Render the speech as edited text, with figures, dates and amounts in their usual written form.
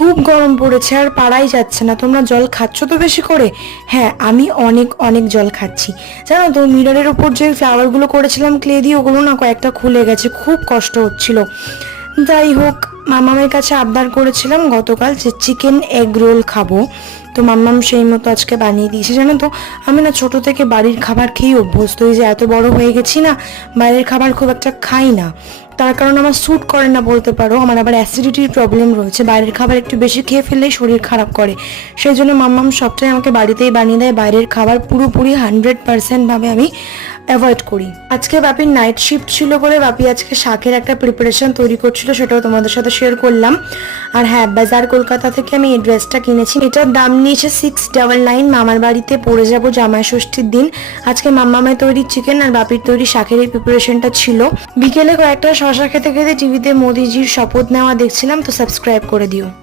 খুব গরম পড়েছে আর পারাই যাচ্ছে না। তোমরা জল খাচ্ছ তো বেশি করে? হ্যাঁ, আমি অনেক অনেক জল খাচ্ছি। জানো তো, মিররের উপর যে ফ্লাওয়ারগুলো করেছিলাম ক্লে দিয়ে, ওগুলো না কয়েকটা খুলে গেছে, খুব কষ্ট হচ্ছিল। যাই হোক, মামামের কাছে আবদার করেছিলাম গতকাল যে চিকেন এগ রোল খাবো, তো মাম্মাম সেই মতো আজকে বানিয়ে দিয়েছে। জানো তো, আমি না ছোট থেকে বাড়ির খাবার খেয়েই অভ্যস্ত। এই যে এত বড় হয়ে গেছি না, বাইরের খাবার খুব একটা খাই না। তার কারণ আমার স্যুট করে না বলতে পারো। আমার আবার অ্যাসিডিটির প্রবলেম রয়েছে, বাইরের খাবার একটু বেশি খেয়ে ফেললেই শরীর খারাপ করে। সেই জন্য মাম্মাম সবটাই আমাকে বাড়িতেই বানিয়ে দেয়। বাইরের খাবার পুরোপুরি 100% ভাবে আমি অ্যাভয়েড করি। আজকে বাপির নাইট শিফট ছিল বলে বাপি আজকে শাকের একটা প্রিপারেশন তৈরি করছিল, সেটাও তোমাদের সাথে শেয়ার করলাম। আর হ্যাঁ, বাজার কলকাতা থেকে আমি এই ড্রেসটা কিনেছি। এটার দাম নিয়েছে 699। মামার বাড়িতে পরে যাব জামাই ষষ্ঠীর দিন। আজকে মাম্মামের তৈরি চিকেন আর বাপির তৈরি শাকের এই প্রিপারেশনটা ছিল। বিকেলে কয়েকটা শশা খেতে খেতে টিভিতে মোদিজির শপথ নেওয়া দেখছিলাম, তো সাবস্ক্রাইব করে দিও।